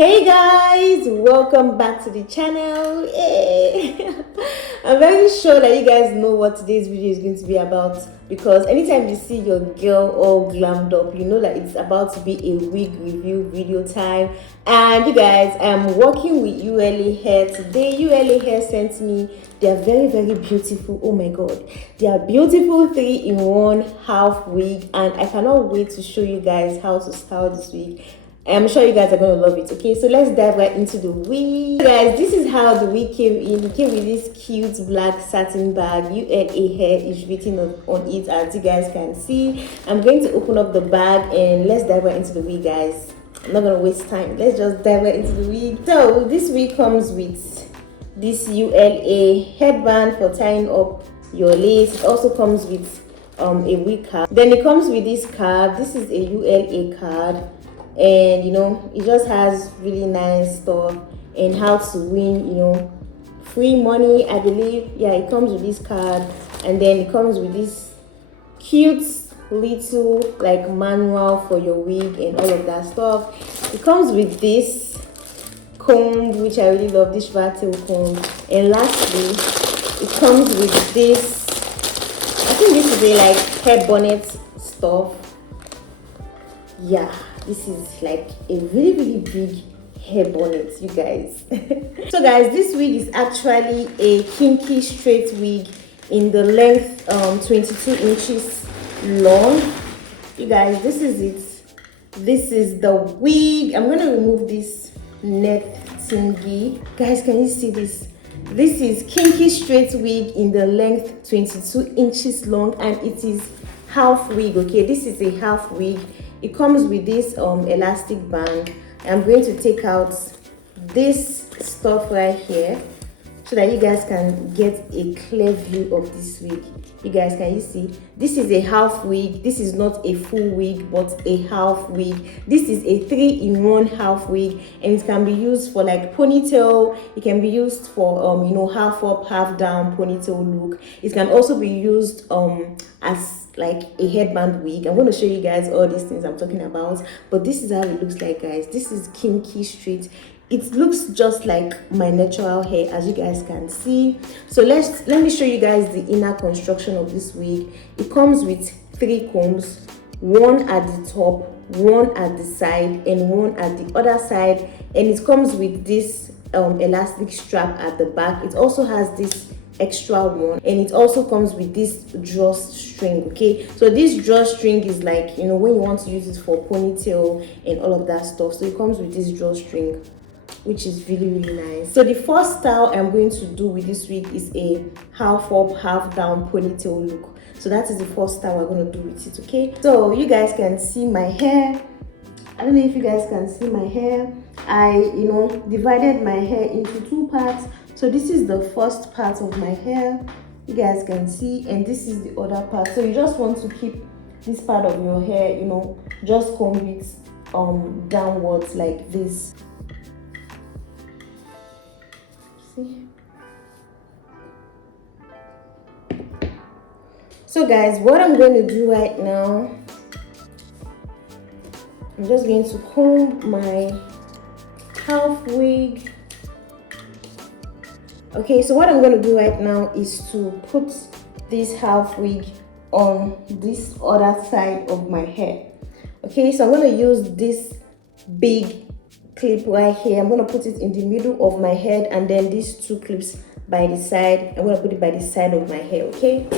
Hey guys, welcome back to the channel. Yay. I'm very sure that you guys know what today's video is going to be about, because anytime you see your girl all glammed up, you know that it's about to be a wig review video time. And you guys, I'm working with ULA Hair today. ULA Hair sent me, they are very beautiful. Oh my god, they are beautiful 3-in-1 half wig, and I cannot wait to show you guys how to style this wig. I'm sure you guys are going to love it. Okay, so let's dive right into the wig. Guys, this is how the wig came in. It came with this cute black satin bag. ULA Hair is written on it, as you guys can see. I'm going to open up the bag and let's dive right into the wig, guys. I'm not going to waste time. Let's just dive right into the wig. So this wig comes with this ULA headband for tying up your lace. It also comes with a wig card. Then it comes with this card. This is a ULA card. And you know, it just has really nice stuff and how to win, you know, free money, I believe. Yeah, it comes with this card, and then it comes with this cute little like manual for your wig and all of that stuff. It comes with this comb, which I really love, this tail comb. And lastly, it comes with this, I think this is a like hair bonnet stuff. Yeah, this is like a really big hair bonnet, you guys. So guys, this wig is actually a kinky straight wig in the length 22 inches long. You guys, this is it. This is the wig. I'm gonna remove this net thingy. Guys, can you see this? This is kinky straight wig in the length 22 inches long, and it is half wig. Okay, this is a half wig. It comes with this elastic band. I'm going to take out this stuff right here so that you guys can get a clear view of this wig. You guys, can you see? This is a half wig. This is not a full wig, but a half wig. This is a 3-in-1 half wig, and it can be used for like ponytail. It can be used for you know, half up, half down ponytail look. It can also be used as like a headband wig. I'm going to show you guys all these things I'm talking about, but this is how it looks like, guys. This is kinky straight. It looks just like my natural hair, as you guys can see. So let me show you guys the inner construction of this wig. It comes with 3 combs, one at the top, one at the side, and one at the other side. And it comes with this elastic strap at the back. It also has this extra one, and it also comes with this drawstring. Okay, so this drawstring is like, you know, when you want to use it for ponytail and all of that stuff. So it comes with this drawstring, which is really nice. So the first style I'm going to do with this wig is a half up, half down ponytail look. So that is the first style we're going to do with it. Okay, so you guys can see my hair. I don't know if you guys can see my hair. I, you know, divided my hair into 2 parts. So this is the first part of my hair, you guys can see, and this is the other part. So you just want to keep this part of your hair, you know, just comb it downwards like this. See? So guys, what I'm going to do right now, I'm just going to comb my half wig. Okay, so what I'm going to do right now is to put this half wig on this other side of my hair. Okay, so I'm going to use this big clip right here. I'm going to put it in the middle of my head, and then these 2 clips by the side. I'm going to put it by the side of my hair. Okay.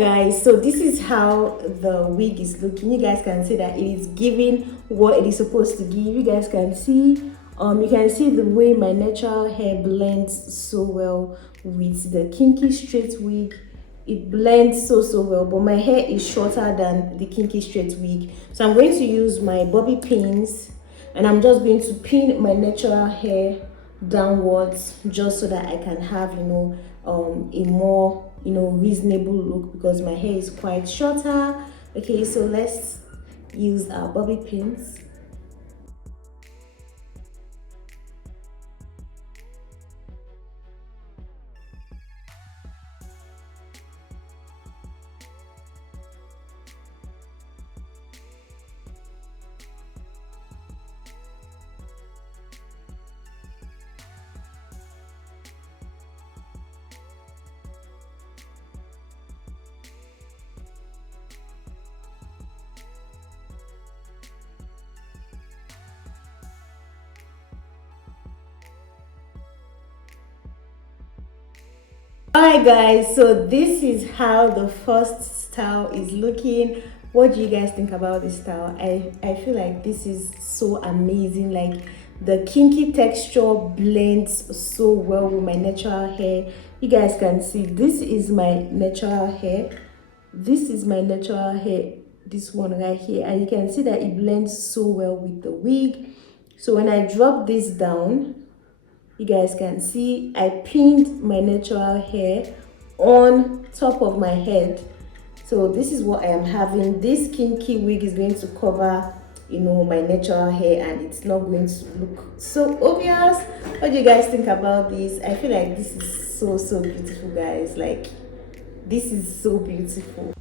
guys, so this is how the wig is looking. You guys can see that it is giving what it is supposed to give. You guys can see you can see the way my natural hair blends so well with the kinky straight wig. It blends so well, but my hair is shorter than the kinky straight wig, so I'm going to use my bobby pins, and I'm just going to pin my natural hair downwards, just so that I can have, you know, a more, you know, reasonable look, because my hair is quite shorter. Okay, so let's use our bobby pins. Alright guys, so this is how the first style is looking. What do you guys think about this style? I feel like this is so amazing. Like, the kinky texture blends so well with my natural hair. You guys can see this is my natural hair. This is my natural hair, this one right here, and you can see that it blends so well with the wig. So when I drop this down, you guys can see I pinned my natural hair on top of my head. So this is what I am having. This kinky wig is going to cover, you know, my natural hair, and it's not going to look so obvious. What do you guys think about this? I feel like this is so beautiful, guys. Like, this is so beautiful.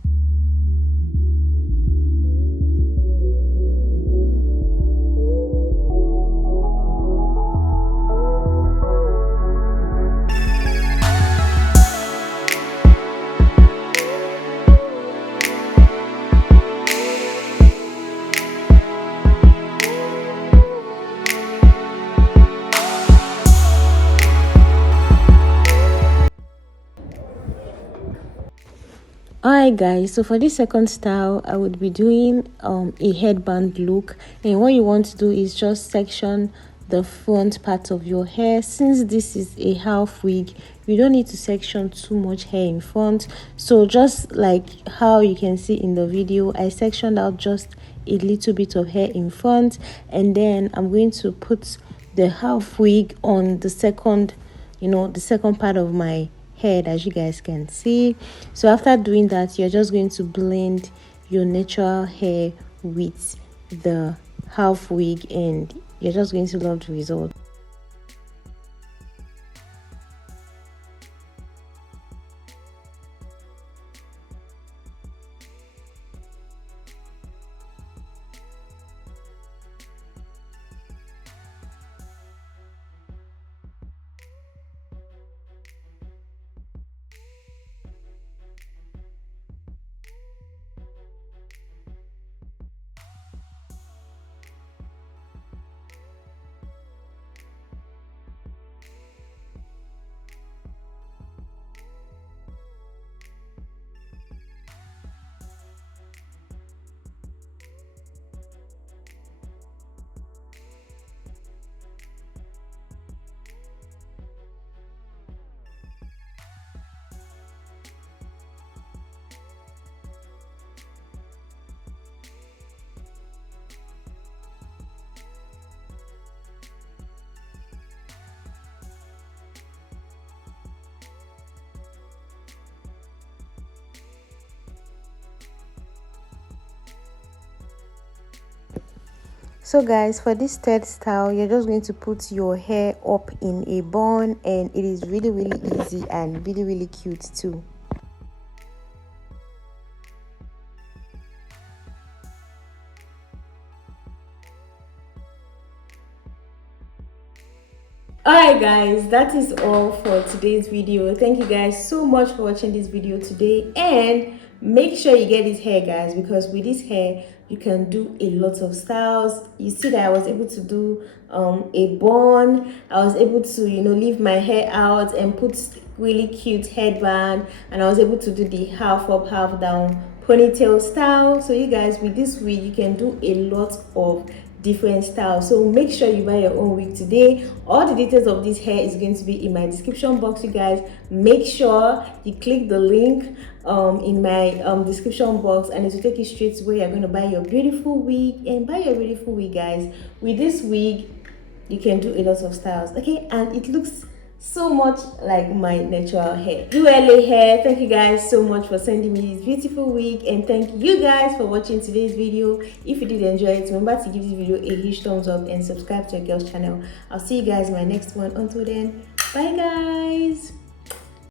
Alright guys, so for this second style, I would be doing a headband look, and what you want to do is just section the front part of your hair. Since this is a half wig, you don't need to section too much hair in front. So just like how you can see in the video, I sectioned out just a little bit of hair in front, and then I'm going to put the half wig on the second, you know, the second part of my head, as you guys can see. So after doing that, you're just going to blend your natural hair with the half wig, and you're just going to love the result. So guys, for this third style, you're just going to put your hair up in a bun, and it is really easy and really cute too. Alright guys, that is all for today's video. Thank you guys so much for watching this video today, and make sure you get this hair, guys, because with this hair you can do a lot of styles. You see that I was able to do a bun. I was able to, you know, leave my hair out and put really cute headband, and I was able to do the half up half down ponytail style. So you guys, with this wig you can do a lot of different styles, so make sure you buy your own wig today. All the details of this hair is going to be in my description box. You guys, make sure you click the link in my description box, and it will take you straight to where you're going to buy your beautiful wig. And buy your beautiful wig, guys. With this wig you can do a lot of styles, okay, and it looks so much like my natural hair. ULA Hair, thank you guys so much for sending me this beautiful wig, and thank you guys for watching today's video. If you did enjoy it, remember to give this video a huge thumbs up and subscribe to your girl's channel. I'll see you guys in my next one. Until then, bye guys.